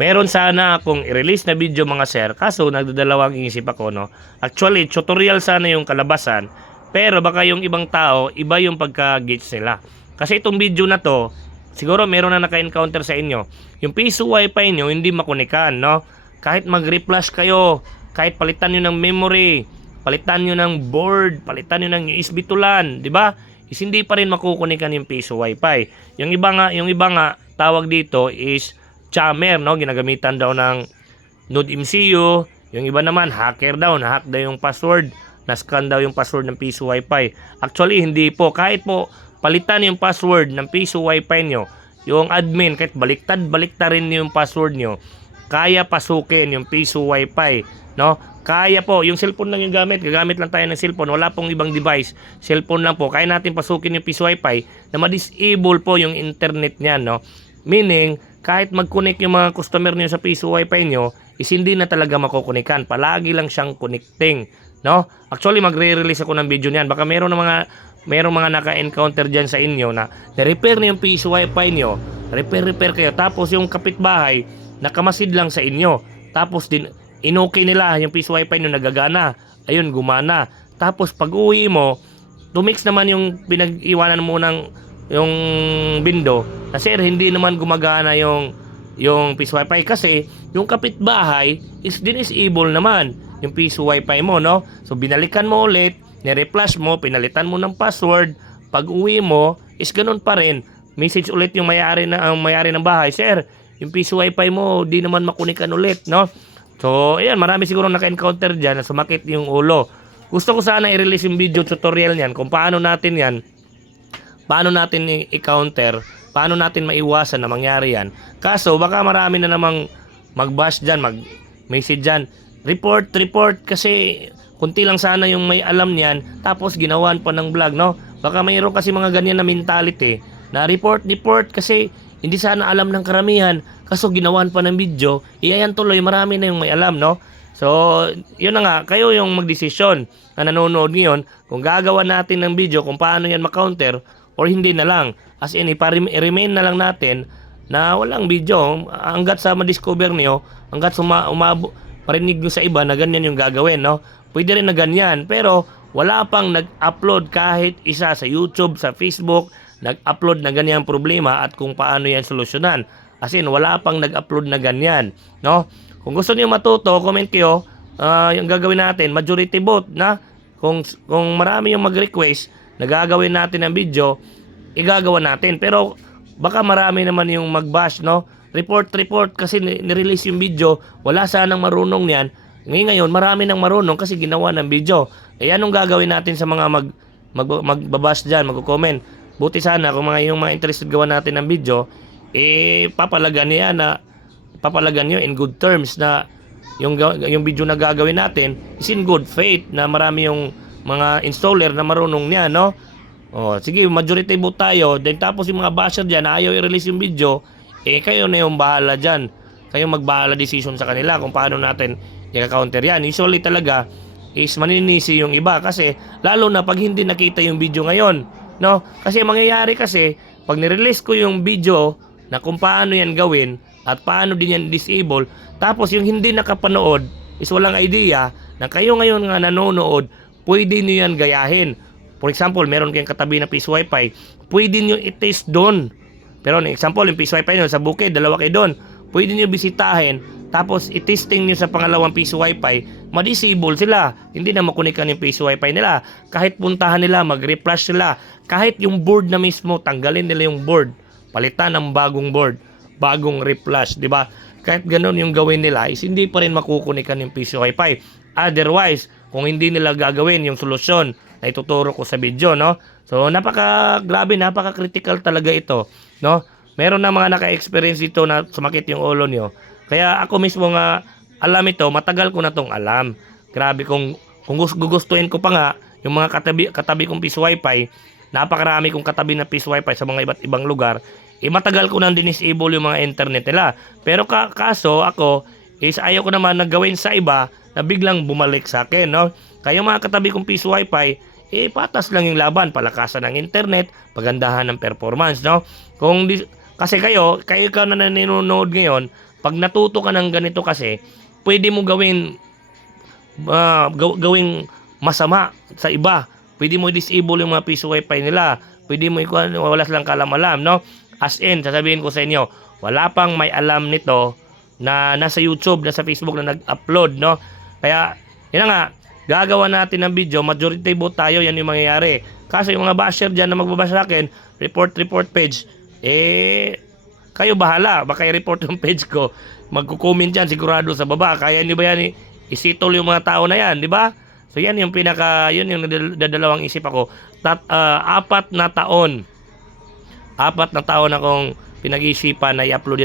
Meron sana akong i-release na video mga sir, kaso nagdadalawang isip ako, no. Actually, tutorial sana yung kalabasan, pero baka yung ibang tao, iba yung pagka-gauge nila. Kasi itong video na to, siguro meron na naka-encounter sa inyo. Yung piso wifi nyo, hindi makunikan, no. Kahit mag-reflash kayo, kahit palitan nyo ng memory, palitan nyo ng board, palitan nyo ng USB to LAN, di ba? Is hindi pa rin makukunikan yung piso wifi. Yung iba nga tawag dito is jammer, no? Ginagamitan daw ng Node MCU. Yung iba naman hacker daw, na-hack daw yung password, na-scan daw yung password ng piso wifi. Actually hindi po, kahit po palitan yung password ng piso wifi nyo, yung admin kahit baliktad rin yung password nyo, kaya pasukin yung piso wifi, no? Kaya po, yung cellphone lang yung gagamit lang tayo ng cellphone, wala pong ibang device, cellphone lang po, kaya natin pasukin yung piso wifi na ma-disable po yung internet niyan, no? Meaning, kahit mag-connect yung mga customer niyo sa piso wifi nyo, is hindi na talaga makukunikan, palagi lang siyang connecting, no? Actually, magre-release ako ng video niyan, baka merong mga naka-encounter dyan sa inyo na na-repair na yung piso wifi nyo, repair kayo, tapos yung kapitbahay nakamasid lang sa inyo, tapos din inokay nila yung piso wifi nyo, nagagana, ayun, gumana, tapos pag uwi mo, tumix naman yung pinag-iwanan mo ng yung bindo na sir, hindi naman gumagana yung piso wifi kasi yung kapitbahay is disable naman yung piso wifi mo, no? So binalikan mo ulit, ni-reflash mo, pinalitan mo ng password, pag uwi mo is ganun pa rin, message ulit yung may-ari ng bahay, sir, yung piso wifi mo di naman makunikan ulit, no? So ayan, marami siguro naka-encounter dyan na sumakit yung ulo. Gusto ko sana i-release yung video tutorial niyan kung paano natin i-counter, paano natin maiwasan na mangyari yan. Kaso baka marami na namang mag-bash dyan, mag-message dyan, report kasi kunti lang sana yung may alam niyan, tapos ginawan pa ng vlog, no? Baka mayroon kasi mga ganyan na mentality na report kasi hindi sana alam ng karamihan, kaso ginawan pa ng video, iyan tuloy, marami na yung may alam, no? So yun na nga, kayo yung magdesisyon na nanonood ngayon kung gagawa natin ng video kung paano yan ma-counter or hindi na lang. As in, i-remain na lang natin na walang video hanggat sa ma-discover niyo, hanggat marinig nyo sa iba na ganyan yung gagawin, no? Pwede rin na ganyan, pero wala pang nag-upload kahit isa sa YouTube, sa Facebook, nag-upload na ganyang problema at kung paano yan solusyonan. As in, wala pang nag-upload na ganyan, no? Kung gusto niyo matuto, comment kayo, yung gagawin natin, majority vote, na kung marami yung mag-request na gagawin natin ng video, igagawa natin. Pero baka marami naman yung mag-bash, no? Report kasi nirelease yung video, wala sanang marunong niyan. Ngayon marami nang marunong kasi ginawa ng video. Anong gagawin natin sa mga magbabash dyan, magko-comment? Buti sana kung yung mga interested gawa natin ng video, papalagan nyo in good terms na yung video na gagawin natin is in good faith, na marami yung mga installer na marunong niya, no? Sige, majority vote tayo. Then tapos yung mga basher dyan na ayaw i-release yung video, kayo na yung bahala dyan. Kayo magbahala decision sa kanila kung paano natin i-counter yan. Usually talaga is maninisi yung iba kasi lalo na pag hindi nakita yung video ngayon, no? Kasi mangyayari kasi pag nirelease ko yung video na kung paano yan gawin at paano din yan disable, tapos yung hindi nakapanood is walang idea na kayo ngayon nga nanonood, pwede nyo yan gayahin. For example, meron kayong katabi na piso wifi, pwede nyo i-test doon. Pero example, yung piso wifi nyo sa bukid, dalawa kayo doon, pwede nyo bisitahin, tapos i-testing nyo sa pangalawang piso wifi, ma-disable sila, hindi na makunikan yung piso wifi nila. Kahit puntahan nila, mag-reflash sila, kahit yung board na mismo, tanggalin nila yung board, palitan ng bagong board, bagong reflash, di ba? Kahit ganun yung gawin nila, is hindi pa rin makukunikan yung piso wifi. Otherwise, kung hindi nila gagawin yung solusyon na ituturo ko sa video, no? So napaka-grabe, napaka-critical talaga ito, no? Meron na mga naka-experience dito na sumakit yung ulo nyo. Kaya ako mismo nga alam ito, matagal ko na tong alam. Grabe, kung gugustuhin ko pa nga yung mga katabi kong piso wifi, napakarami kong katabi na piso wifi sa mga iba't ibang lugar, matagal ko nang dinisable yung mga internet nila. Pero kaso ako is ayaw ko naman nagawin sa iba na biglang bumalik sa akin, no? Kaya mga katabi kong piso wifi, patas lang yung laban, palakasan ng internet, pagandahan ng performance, no? Kasi kayo ka na nanonood ngayon, Pag natuto ka ng ganito kasi, pwede mo gawing gawing masama sa iba. Pwede mo disable yung mga piso wifi nila. Pwede mo ikuha, wala silang kalam-alam, no? As in, sasabihin ko sa inyo, wala pang may alam nito na nasa YouTube, nasa Facebook na nag-upload, no? Kaya, yun na nga, gagawa natin ng video, majority vote tayo, yan yung mangyayari. Kasi yung mga basher dyan na magbabash sa akin, report page, kayo bahala, baka i-report yung page ko, magko-comment dyan sigurado sa baba, kaya hindi ba yan isitol yung mga tao na yan, di ba? So yan yung yun yung dadalawang isip ako. 4 na taon akong pinag-iisipan na i-upload